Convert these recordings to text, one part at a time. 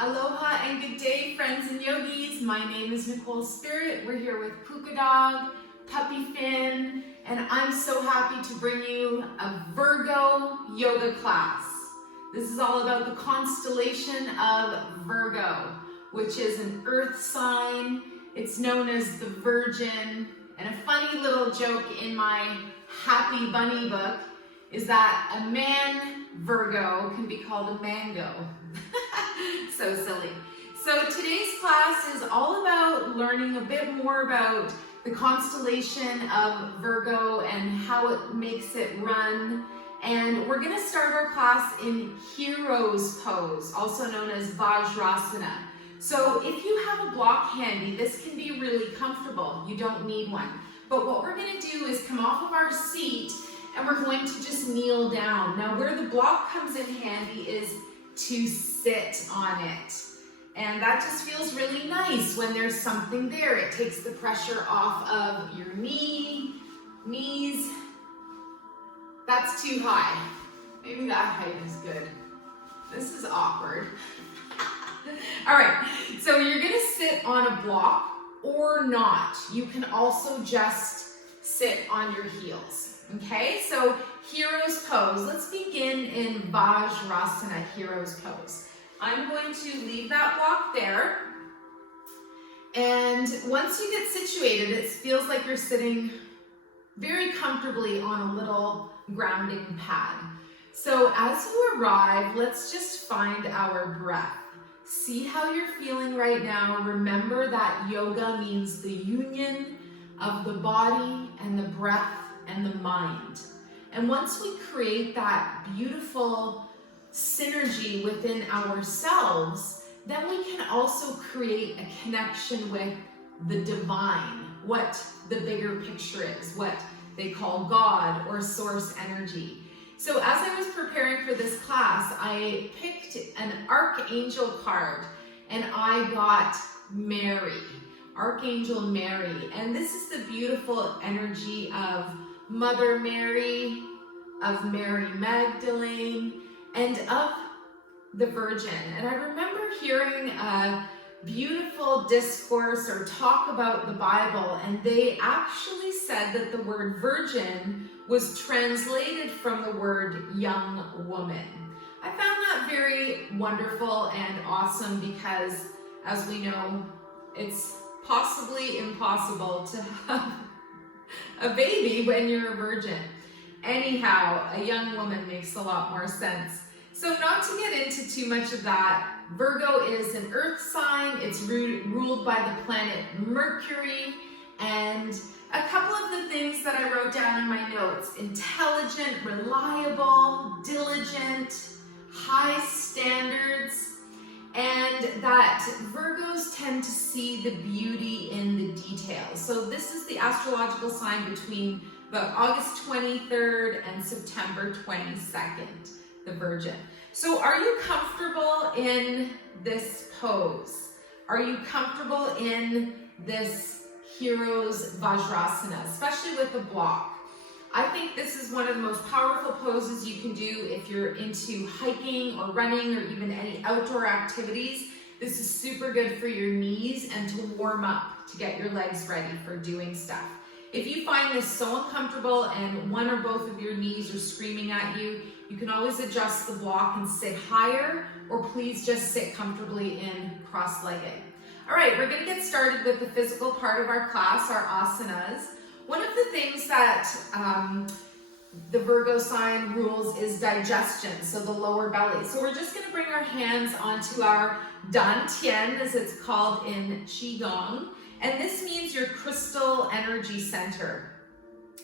Aloha and good day, friends and yogis. My name is Nicole Spirit. We're here with Puka Dog, Puppy Finn, and I'm so happy to bring you a Virgo yoga class. This is all about the constellation of Virgo, which is an earth sign. It's known as the Virgin, and a funny little joke in my Happy Bunny book is that a man Virgo can be called a mango. So silly. So today's class is all about learning a bit more about the constellation of Virgo and how it makes it run. And we're going to start our class in Hero's Pose, also known as Vajrasana. So if you have a block handy, this can be really comfortable. You don't need one. But what we're going to do is come off of our seat and we're going to just kneel down. Now where the block comes in handy is to sit on it. And that just feels really nice when there's something there. It takes the pressure off of your knees. That's too high. Maybe that height is good. This is awkward. All right, so you're gonna sit on a block or not. You can also just sit on your heels, okay? So Hero's Pose. Let's begin in Vajrasana, Hero's Pose. I'm going to leave that block there. And once you get situated, it feels like you're sitting very comfortably on a little grounding pad. So as you arrive, let's just find our breath. See how you're feeling right now. Remember that yoga means the union of the body and the breath and the mind. And once we create that beautiful synergy within ourselves, then we can also create a connection with the divine, what the bigger picture is, what they call God or source energy. So as I was preparing for this class, I picked an Archangel card and I got Mary, Archangel Mary. And this is the beautiful energy of Mother Mary, of Mary Magdalene, and of the Virgin. And I remember hearing a beautiful discourse or talk about the Bible, and they actually said that the word virgin was translated from the word young woman. I found that very wonderful and awesome because, as we know, it's possibly impossible to have a baby when you're a virgin. Anyhow, a young woman makes a lot more sense. So not to get into too much of that, Virgo is an earth sign. It's ruled by the planet Mercury. And a couple of the things that I wrote down in my notes: intelligent, reliable, diligent, high standards, and that Virgos tend to see the beauty in the details. So this is the astrological sign between about August 23rd and September 22nd, the Virgin. So are you comfortable in this pose? Are you comfortable in this Hero's Vajrasana, especially with the block? I think this is one of the most powerful poses you can do if you're into hiking or running or even any outdoor activities. This is super good for your knees and to warm up, to get your legs ready for doing stuff. If you find this so uncomfortable and one or both of your knees are screaming at you, you can always adjust the block and sit higher, or please just sit comfortably in cross-legged. All right, we're gonna get started with the physical part of our class, our asanas. One of the things that the Virgo sign rules is digestion, so the lower belly. So we're just gonna bring our hands onto our dantian, as it's called in Qigong. And this means your crystal energy center.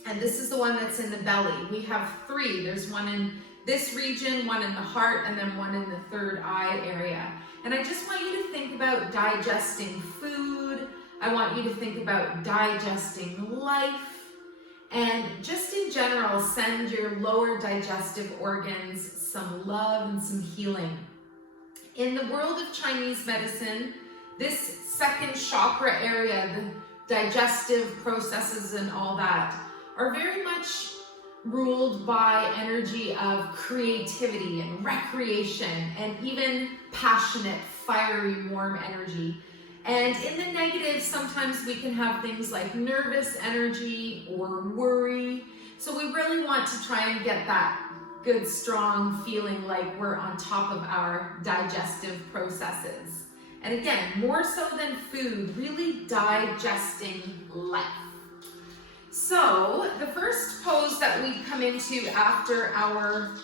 And this is the one that's in the belly. We have three. There's one in this region, one in the heart, and then one in the third eye area. And I just want you to think about digesting food. I want you to think about digesting life. And just in general, send your lower digestive organs some love and some healing. In the world of Chinese medicine, this second chakra area, the digestive processes and all that, are very much ruled by energy of creativity and recreation and even passionate, fiery, warm energy. And in the negative, sometimes we can have things like nervous energy or worry. So we really want to try and get that good, strong feeling like we're on top of our digestive processes. And again, more so than food, really digesting life. So the first pose that we come into after our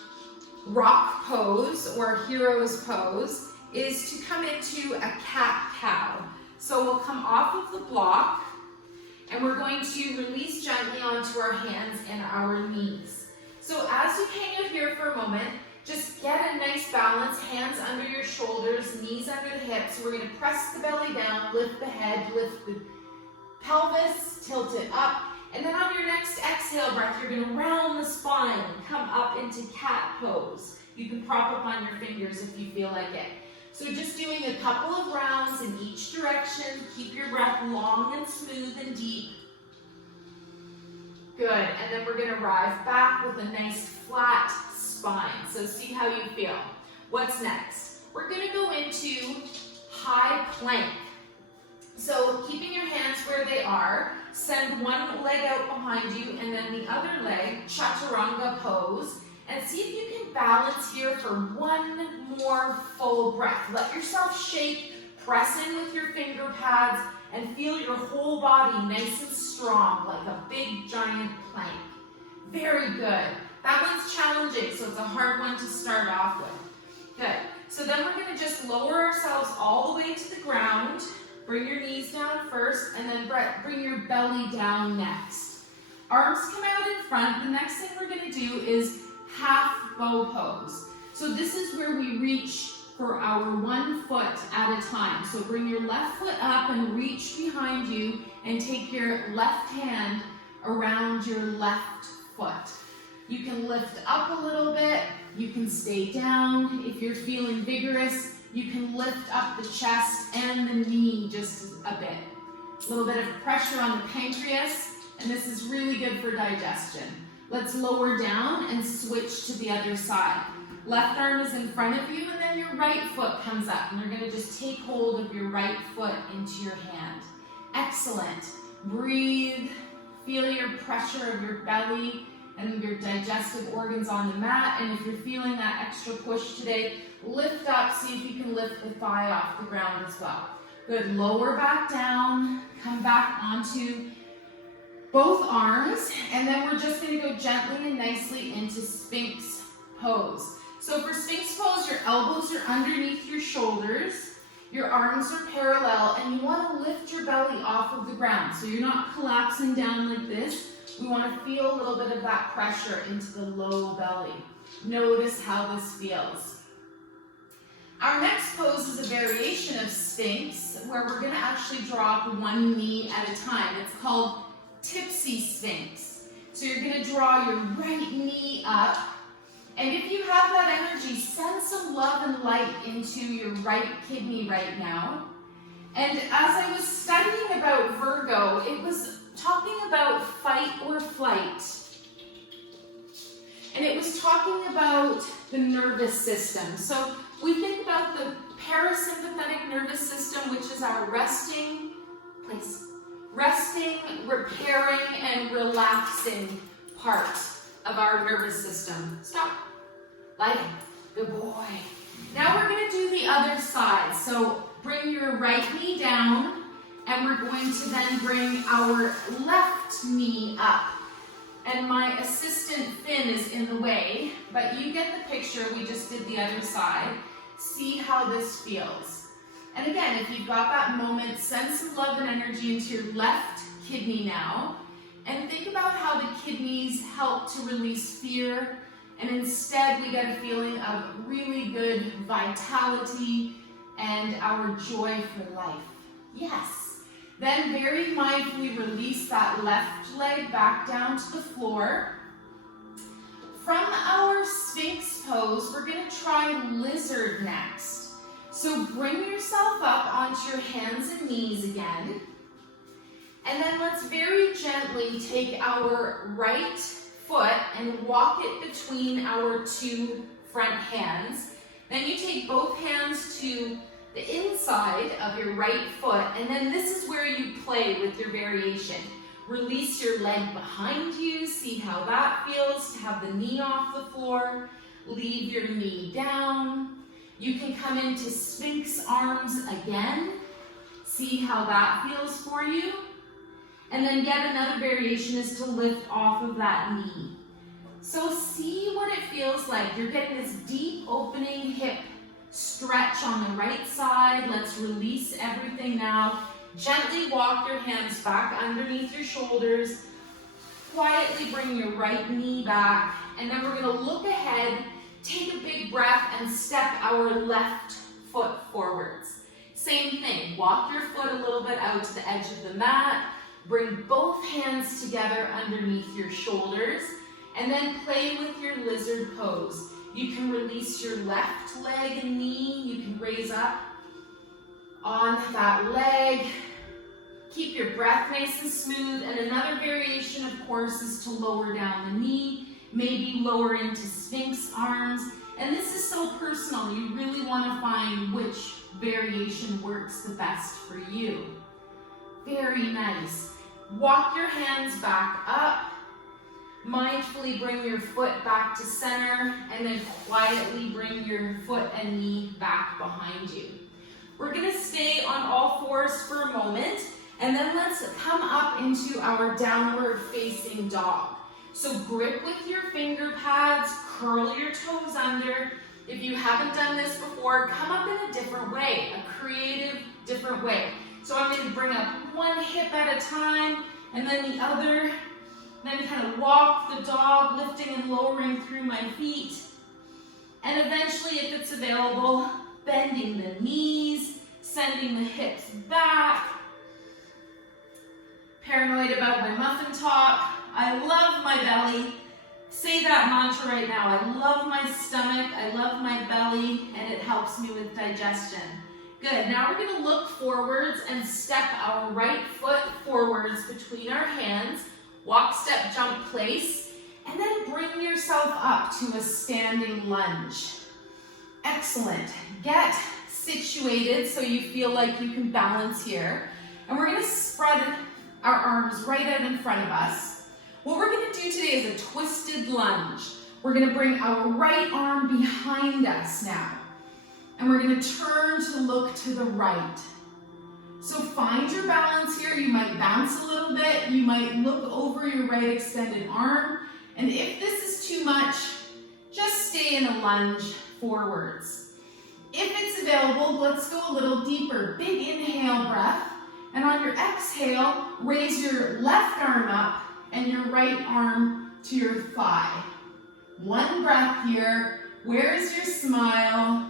rock pose or hero's pose is to come into a cat-cow. So we'll come off of the block and we're going to release gently onto our hands and our knees. So as you hang out here for a moment, just get a nice balance, hands under your shoulders, knees under the hips. We're going to press the belly down, lift the head, lift the pelvis, tilt it up. And then on your next exhale breath, you're going to round the spine, come up into cat pose. You can prop up on your fingers if you feel like it. So just doing a couple of rounds in each direction. Keep your breath long and smooth and deep. Good. And then we're going to arrive back with a nice flat spine. So see how you feel. What's next? We're going to go into high plank. So keeping your hands where they are, send one leg out behind you and then the other leg, chaturanga pose. And see if you can balance here for one more full breath. Let yourself shake, press in with your finger pads, and feel your whole body nice and strong, like a big giant plank. Very good. That one's challenging, so it's a hard one to start off with. Good. So then we're going to just lower ourselves all the way to the ground. Bring your knees down first, and then bring your belly down next. Arms come out in front. The next thing we're going to do is half bow pose. So this is where we reach for our 1 foot at a time. So bring your left foot up and reach behind you and take your left hand around your left foot. You can lift up a little bit. You can stay down. If you're feeling vigorous, you can lift up the chest and the knee just a bit. A little bit of pressure on the pancreas, and this is really good for digestion. Let's lower down and switch to the other side. Left arm is in front of you, and then your right foot comes up. And you're going to just take hold of your right foot into your hand. Excellent. Breathe. Feel your pressure of your belly and your digestive organs on the mat. And if you're feeling that extra push today, lift up. See if you can lift the thigh off the ground as well. Good. Lower back down. Come back onto both arms, and then we're just going to go gently and nicely into Sphinx pose. So for Sphinx pose, your elbows are underneath your shoulders, your arms are parallel, and you want to lift your belly off of the ground. So you're not collapsing down like this. We want to feel a little bit of that pressure into the low belly. Notice how this feels. Our next pose is a variation of Sphinx, where we're going to actually drop one knee at a time. It's called Tipsy Sphinx. So you're going to draw your right knee up, and if you have that energy, send some love and light into your right kidney right now. And as I was studying about Virgo, it was talking about fight or flight. And it was talking about the nervous system. So we think about the parasympathetic nervous system, which is our resting, repairing, and relaxing part of our nervous system. Stop. Light. Good boy. Now we're going to do the other side. So bring your right knee down, and we're going to then bring our left knee up. And my assistant Finn is in the way, but you get the picture. We just did the other side. See how this feels. And again, if you've got that moment, send some love and energy into your left kidney now. And think about how the kidneys help to release fear. And instead, we get a feeling of really good vitality and our joy for life. Yes. Then very mindfully release that left leg back down to the floor. From our Sphinx pose, we're going to try lizard next. So bring yourself up onto your hands and knees again. And then let's very gently take our right foot and walk it between our two front hands. Then you take both hands to the inside of your right foot, and then this is where you play with your variation. Release your leg behind you. See how that feels to have the knee off the floor. Leave your knee down. You can come into Sphinx arms again. See how that feels for you. And then yet another variation is to lift off of that knee. So see what it feels like. You're getting this deep opening hip stretch on the right side. Let's release everything now. Gently walk your hands back underneath your shoulders. Quietly bring your right knee back. And then we're going to look ahead, take a big breath, and step our left foot forwards. Same thing. Walk your foot a little bit out to the edge of the mat. Bring both hands together underneath your shoulders. And then play with your lizard pose. You can release your left leg and knee. You can raise up on that leg. Keep your breath nice and smooth. And another variation, of course, is to lower down the knee. Maybe lower into Sphinx arms. And this is so personal. You really want to find which variation works the best for you. Very nice. Walk your hands back up. Mindfully bring your foot back to center, and then quietly bring your foot and knee back behind you. We're going to stay on all fours for a moment, and then let's come up into our downward facing dog. So grip with your finger pads, curl your toes under. If you haven't done this before, come up in a different way, a creative, different way. So I'm going to bring up one hip at a time, and then the other. Then kind of walk the dog, lifting and lowering through my feet. And eventually, if it's available, bending the knees, sending the hips back. Paranoid about my muffin top. I love my belly. Say that mantra right now. I love my stomach, I love my belly, and it helps me with digestion. Good, now we're gonna look forwards and step our right foot forwards between our hands. Walk, step, jump, place, and then bring yourself up to a standing lunge. Excellent. Get situated so you feel like you can balance here. And we're going to spread our arms right out in front of us. What we're going to do today is a twisted lunge. We're going to bring our right arm behind us now. And we're going to turn to look to the right. So find your balance here. You might bounce a little bit. You might look over your right extended arm. And if this is too much, just stay in a lunge forwards. If it's available, let's go a little deeper. Big inhale breath. And on your exhale, raise your left arm up and your right arm to your thigh. One breath here. Where's your smile?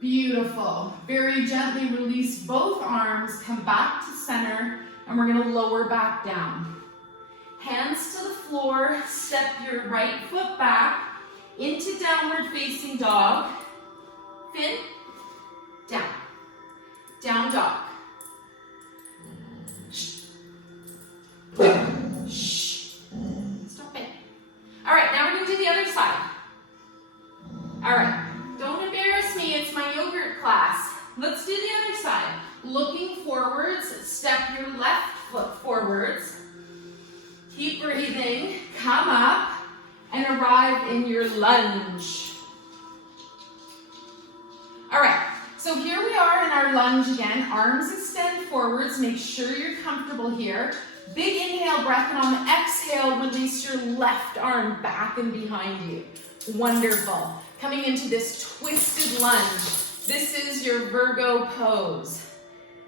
Beautiful. Very gently release both arms, come back to center, and we're going to lower back down. Hands to the floor, step your right foot back into downward facing dog. Fin, down. Down dog. Shh. Stop it. All right, now we're going to do the other side. All right. Don't embarrass me, it's my yogurt class. Let's do the other side. Looking forwards, step your left foot forwards. Keep breathing, come up, and arrive in your lunge. All right, so here we are in our lunge again. Arms extend forwards, make sure you're comfortable here. Big inhale breath, and on the exhale, release your left arm back and behind you. Wonderful. Coming into this twisted lunge. This is your Virgo pose.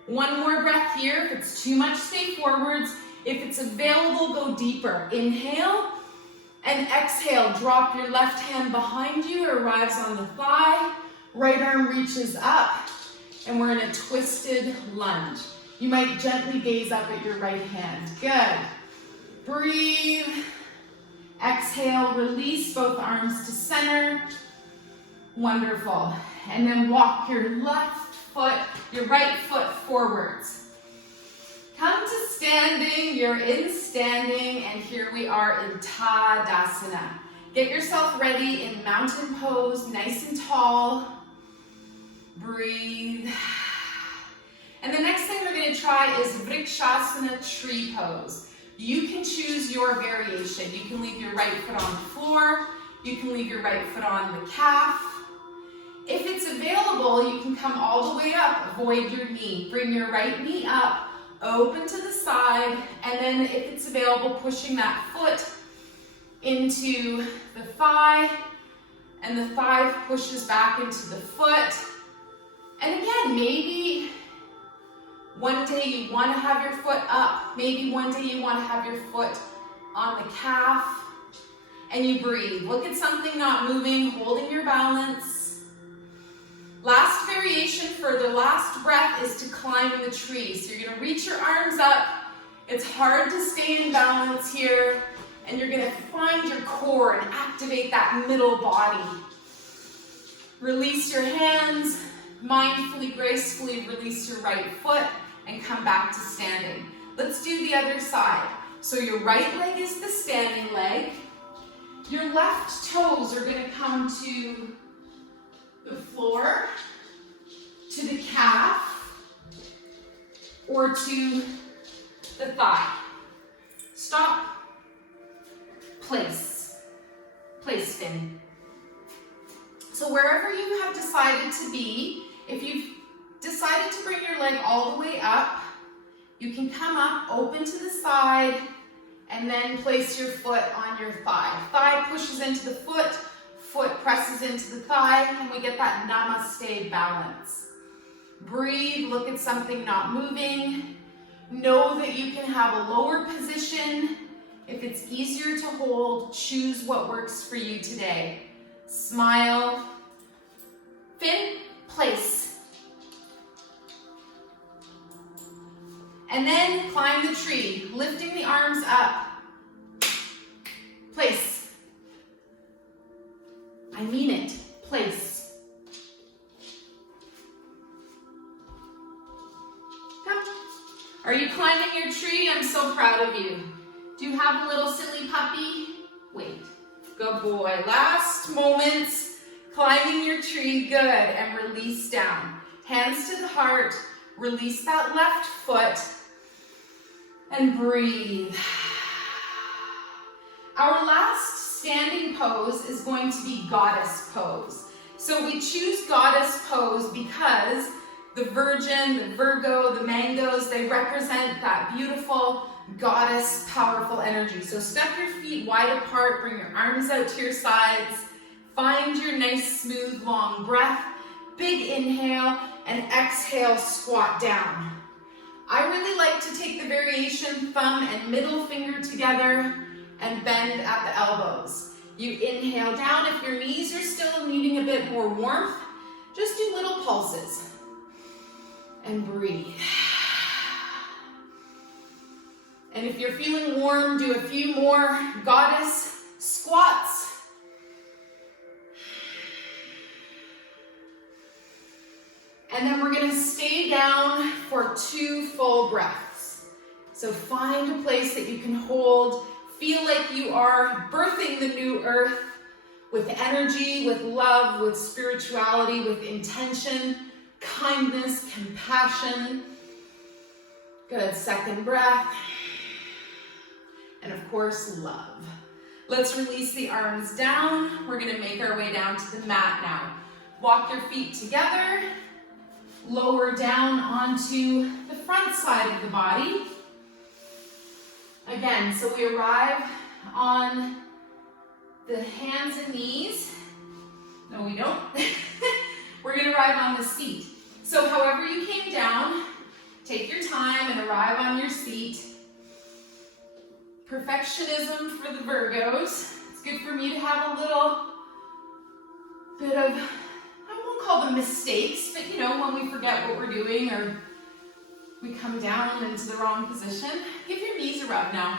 One more breath here. If it's too much, stay forwards. If it's available, go deeper. Inhale and exhale. Drop your left hand behind you. It arrives on the thigh. Right arm reaches up. And we're in a twisted lunge. You might gently gaze up at your right hand. Good. Breathe. Exhale, release both arms to center. Wonderful. And then walk your left foot, your right foot forwards. Come to standing, you're in standing, and here we are in Tadasana. Get yourself ready in mountain pose, nice and tall. Breathe. And the next thing we're going to try is Vrikshasana tree pose. You can choose your variation. You can leave your right foot on the floor. You can leave your right foot on the calf. If it's available, you can come all the way up, avoid your knee. Bring your right knee up, open to the side, and then if it's available, pushing that foot into the thigh, and the thigh pushes back into the foot. And again, maybe one day you want to have your foot up, maybe one day you want to have your foot on the calf, and you breathe. Look at something not moving, holding your balance. Last variation for the last breath is to climb the tree. So you're going to reach your arms up. It's hard to stay in balance here, and you're going to find your core and activate that middle body. Release your hands, mindfully, gracefully release your right foot and come back to standing. Let's do the other side. So your right leg is the standing leg. Your left toes are going to come to the floor, to the calf, or to the thigh. Stop. Place. Place spin. So wherever you have decided to be, if you've decided to bring your leg all the way up, you can come up, open to the side, and then place your foot on your thigh. Thigh pushes into the foot, foot presses into the thigh, and we get that namaste balance. Breathe, look at something not moving. Know that you can have a lower position. If it's easier to hold, choose what works for you today. Smile, fin, place. And then climb the tree, lifting the arms up. Place. I mean it. Place. Come. Are you climbing your tree? I'm so proud of you. Do you have a little silly puppy? Wait. Good boy. Last moments. Climbing your tree. Good. And release down. Hands to the heart. Release that left foot. And breathe. Our last standing pose is going to be goddess pose. So we choose goddess pose because the Virgin, the Virgo, the mangoes, they represent that beautiful goddess, powerful energy. So step your feet wide apart, bring your arms out to your sides, find your nice, smooth, long breath, big inhale, and exhale, squat down. I really like to take the variation thumb and middle finger together and bend at the elbows. You inhale down. If your knees are still needing a bit more warmth, just do little pulses. And breathe. And if you're feeling warm, do a few more goddess squats. And then we're going to stay down for 2 full breaths. So find a place that you can hold. Feel like you are birthing the new earth with energy, with love, with spirituality, with intention, kindness, compassion. Good. Second breath. And of course, love. Let's release the arms down. We're going to make our way down to the mat now. Walk your feet together. Lower down onto the front side of the body. Again, so we arrive on the hands and knees. No, we don't. We're going to arrive on the seat. So however you came down, take your time and arrive on your seat. Perfectionism for the Virgos. It's good for me to have a little bit of, I won't call them mistakes, but you know, when we forget what we're doing or we come down into the wrong position. Give your knees a rub now.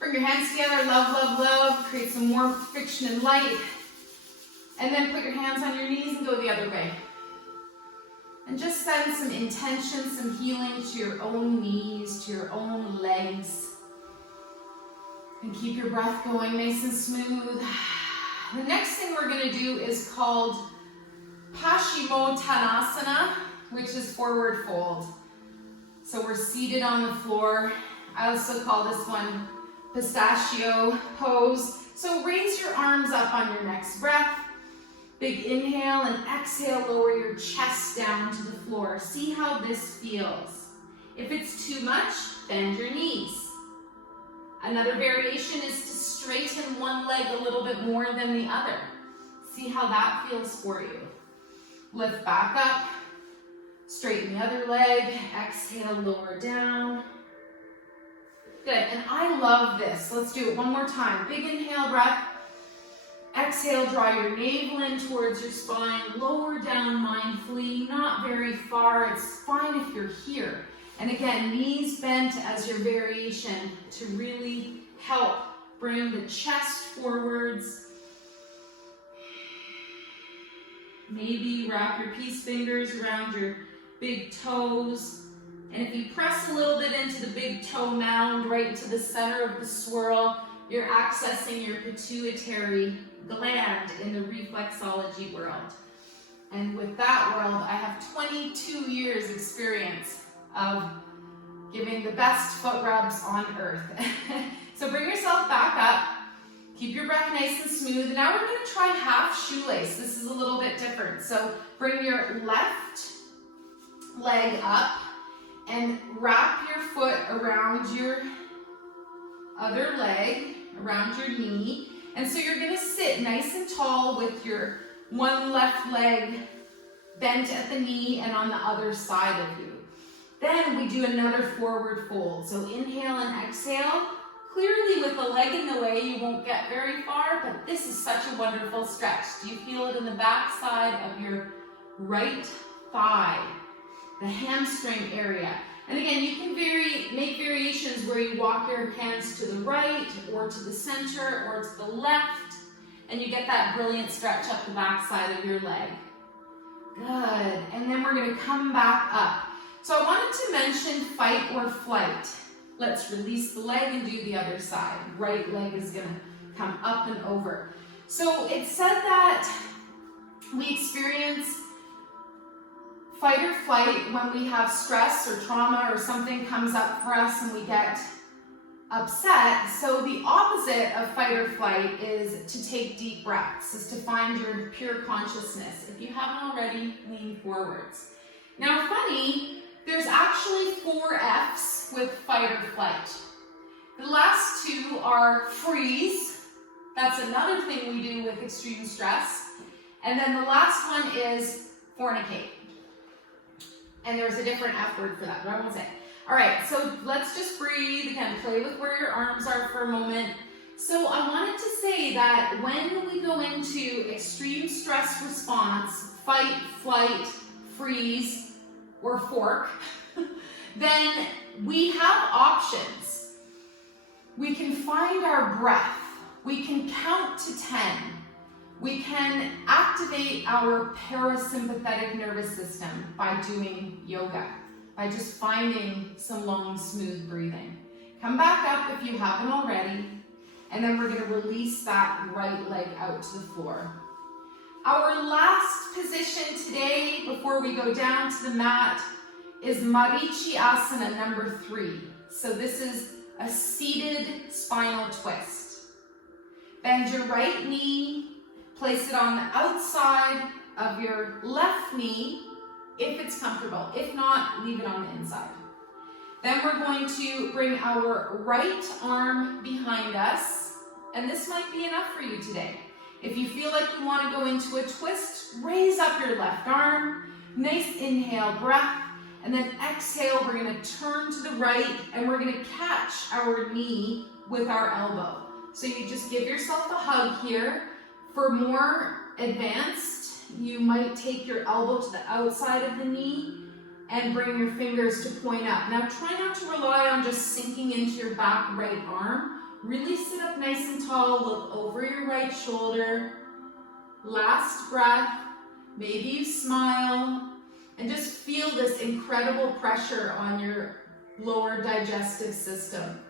Bring your hands together, love, love, love. Create some warmth, friction, and light. And then put your hands on your knees and go the other way. And just send some intention, some healing to your own knees, to your own legs. And keep your breath going nice and smooth. The next thing we're going to do is called Paschimottanasana, which is forward fold. So we're seated on the floor. I also call this one pistachio pose. So raise your arms up on your next breath. Big inhale and exhale, lower your chest down to the floor. See how this feels. If it's too much, bend your knees. Another variation is to straighten one leg a little bit more than the other. See how that feels for you. Lift back up, straighten the other leg, exhale, lower down. Good, and I love this. Let's do it one more time. Big inhale breath. Exhale, draw your navel in towards your spine, lower down mindfully, not very far. It's fine if you're here. And again, knees bent as your variation to really help bring the chest forwards. Maybe wrap your peace fingers around your big toes. And if you press a little bit into the big toe mound, right into the center of the swirl, you're accessing your pituitary gland in the reflexology world. And with that world, I have 22 years experience of giving the best foot rubs on earth. So bring yourself back up. Keep your breath nice and smooth. And now we're going to try half shoelace. This is a little bit different. So bring your left leg up and wrap your foot around your other leg, around your knee. And so you're going to sit nice and tall with your one left leg bent at the knee and on the other side of you. Then we do another forward fold. So inhale and exhale. Clearly with the leg in the way, you won't get very far, but this is such a wonderful stretch. Do you feel it in the back side of your right thigh, the hamstring area? And again, you can make variations where you walk your hands to the right or to the center or to the left, and you get that brilliant stretch up the back side of your leg. Good. And then we're going to come back up. So I wanted to mention fight or flight. Let's release the leg and do the other side. Right leg is going to come up and over. So it said that we experience fight or flight when we have stress or trauma or something comes up for us and we get upset. So the opposite of fight or flight is to take deep breaths, is to find your pure consciousness. If you haven't already, lean forwards. Now funny, there's actually 4 F's with fight or flight. The last 2 are freeze. That's another thing we do with extreme stress. And then the last one is fornicate. And there's a different F word for that, but I won't say. All right, so let's just breathe. Again, play with where your arms are for a moment. So I wanted to say that when we go into extreme stress response, fight, flight, freeze, or fork, then we have options. We can find our breath. We can count to 10. We can activate our parasympathetic nervous system by doing yoga, by just finding some long, smooth breathing. Come back up if you haven't already, and then we're going to release that right leg out to the floor. Our last position today, before we go down to the mat, is Marichyasana number 3. So this is a seated spinal twist. Bend your right knee, place it on the outside of your left knee, if it's comfortable. If not, leave it on the inside. Then we're going to bring our right arm behind us, and this might be enough for you today. If you feel like you want to go into a twist, raise up your left arm, nice inhale breath, and then exhale, we're going to turn to the right, and we're going to catch our knee with our elbow. So you just give yourself a hug here. For more advanced, you might take your elbow to the outside of the knee and bring your fingers to point up. Now try not to rely on just sinking into your back right arm. Really sit up nice and tall, look over your right shoulder. Last breath, maybe you smile, And just feel this incredible pressure on your lower digestive system.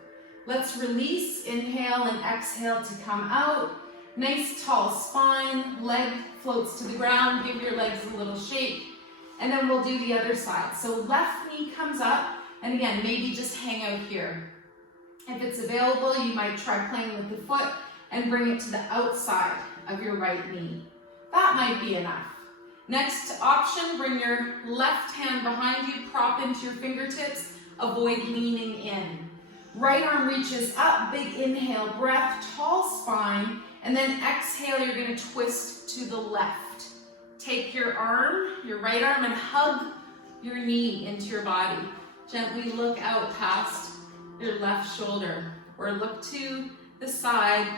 Let's release, inhale and exhale to come out. Nice tall spine, leg floats to the ground, give your legs a little shake, and then we'll do the other side. So left knee comes up, and again, maybe just hang out here. If it's available, you might try playing with the foot and bring it to the outside of your right knee. That might be enough. Next option, bring your left hand behind you, prop into your fingertips, avoid leaning in. Right arm reaches up, big inhale, breath, tall spine, and then exhale, you're gonna twist to the left. Take your arm, your right arm, and hug your knee into your body. Gently look out past your left shoulder, or look to the side,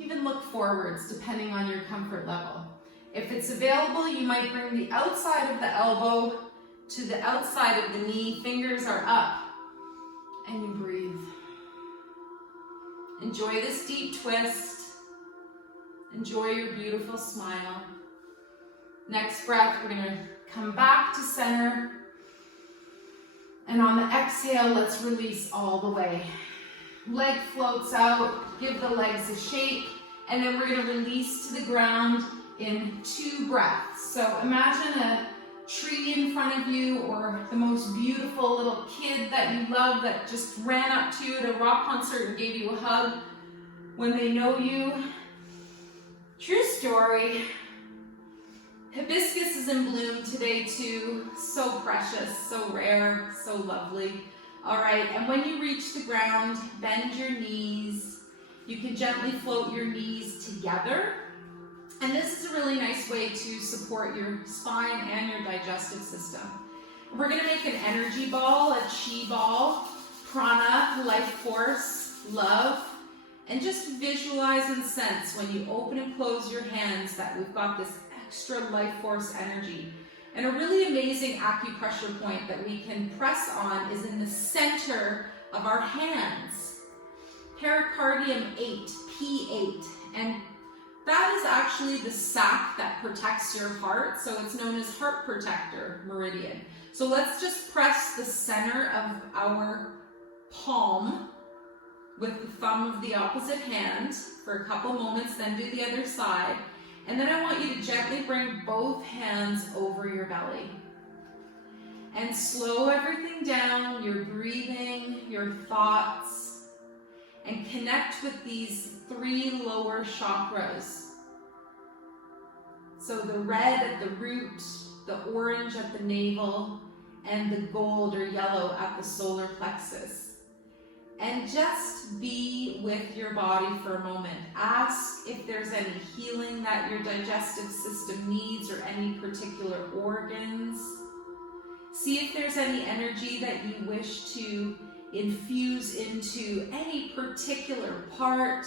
even look forwards, depending on your comfort level. If it's available, you might bring the outside of the elbow to the outside of the knee, fingers are up, and you breathe. Enjoy this deep twist. Enjoy your beautiful smile. Next breath, we're gonna come back to center. And on the exhale, let's release all the way. Leg floats out, give the legs a shake, and then we're gonna release to the ground in 2 breaths. So imagine a tree in front of you, or the most beautiful little kid that you love that just ran up to you at a rock concert and gave you a hug when they know you. True story. Hibiscus is in bloom today too. So precious, so rare, so lovely. All right, and when you reach the ground, bend your knees. You can gently float your knees together. And this is a really nice way to support your spine and your digestive system. We're gonna make an energy ball, a chi ball, prana, life force, love, and just visualize and sense when you open and close your hands that we've got this extra life force energy. And a really amazing acupressure point that we can press on is in the center of our hands. Pericardium 8, P8. And that is actually the sac that protects your heart, so it's known as heart protector meridian. So let's just press the center of our palm with the thumb of the opposite hand for a couple moments, then do the other side. And then I want you to gently bring both hands over your belly. And slow everything down, your breathing, your thoughts, and connect with these 3 lower chakras. So the red at the root, the orange at the navel, and the gold or yellow at the solar plexus. And just be with your body for a moment. Ask if there's any healing that your digestive system needs or any particular organs. See if there's any energy that you wish to infuse into any particular part.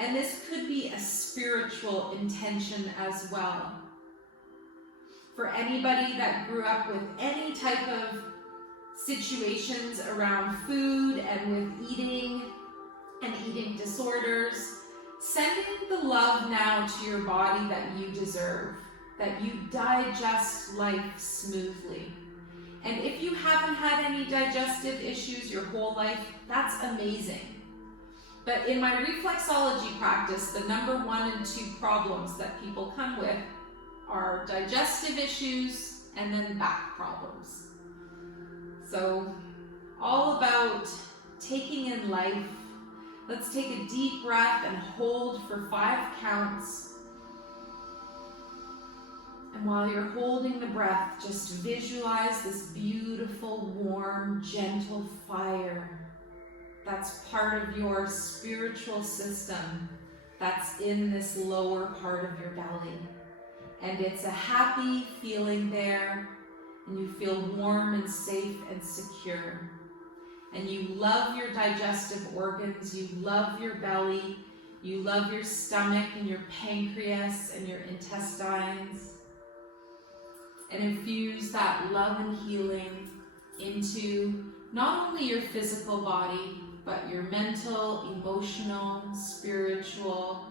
And this could be a spiritual intention as well. For anybody that grew up with any type of situations around food and with eating and eating disorders, sending the love now to your body that you deserve, that you digest life smoothly. And if you haven't had any digestive issues your whole life, that's amazing. But in my reflexology practice, the number 1 and 2 problems that people come with are digestive issues and then back problems. So all about taking in life. Let's take a deep breath and hold for 5 counts. And while you're holding the breath, just visualize this beautiful, warm, gentle fire that's part of your spiritual system that's in this lower part of your belly. And it's a happy feeling there, and you feel warm and safe and secure. And you love your digestive organs, you love your belly, you love your stomach and your pancreas and your intestines. And infuse that love and healing into not only your physical body, but your mental, emotional, spiritual.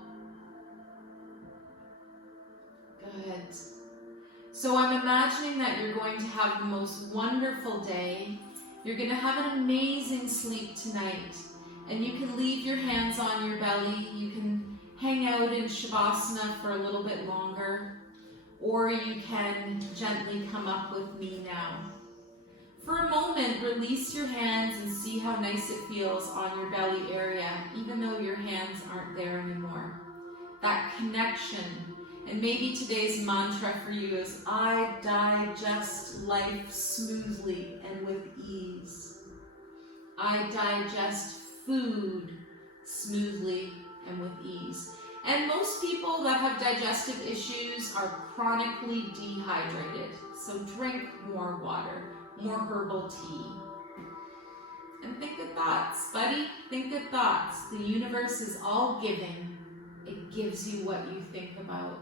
Good. So I'm imagining that you're going to have the most wonderful day. You're going to have an amazing sleep tonight. And you can leave your hands on your belly. You can hang out in Shavasana for a little bit longer. Or you can gently come up with me now. For a moment, release your hands and see how nice it feels on your belly area, even though your hands aren't there anymore. That connection. And maybe today's mantra for you is, I digest life smoothly and with ease. I digest food smoothly and with ease. And most people that have digestive issues are chronically dehydrated. So drink more water, more herbal tea. And think good thoughts, buddy. Think good thoughts. The universe is all giving. It gives you what you think about.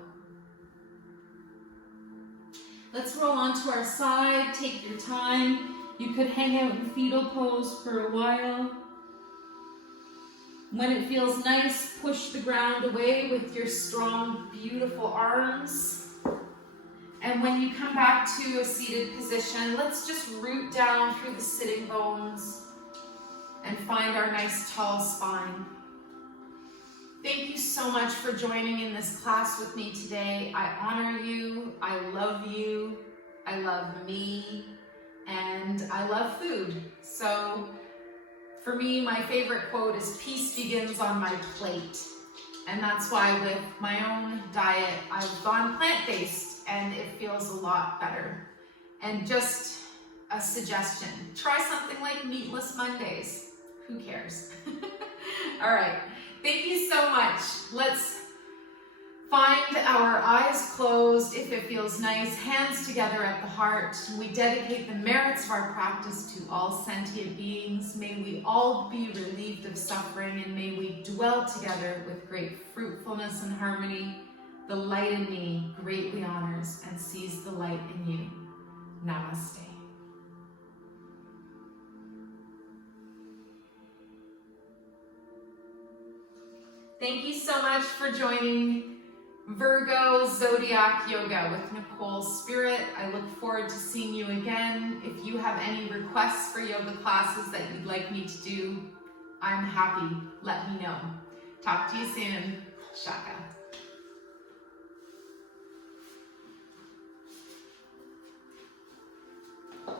Let's roll onto our side. Take your time. You could hang out in fetal pose for a while. When it feels nice, push the ground away with your strong, beautiful arms. And when you come back to a seated position, let's just root down through the sitting bones and find our nice tall spine. Thank you so much for joining in this class with me today. I honor you, I love me, and I love food. So for me, my favorite quote is, peace begins on my plate. And that's why with my own diet, I've gone plant-based and it feels a lot better. And just a suggestion, try something like meatless Mondays. Who cares? All right, thank you so much. Let's find our eyes closed if it feels nice, hands together at the heart. We dedicate the merits of our practice to all sentient beings. May we all be relieved of suffering, and may we dwell together with great fruitfulness and harmony. The light in me greatly honors and sees the light in you. Namaste. Thank you so much for joining Virgo Zodiac Yoga with Nicole Spirit. I look forward to seeing you again. If you have any requests for yoga classes that you'd like me to do, I'm happy. Let me know. Talk to you soon. Shaka.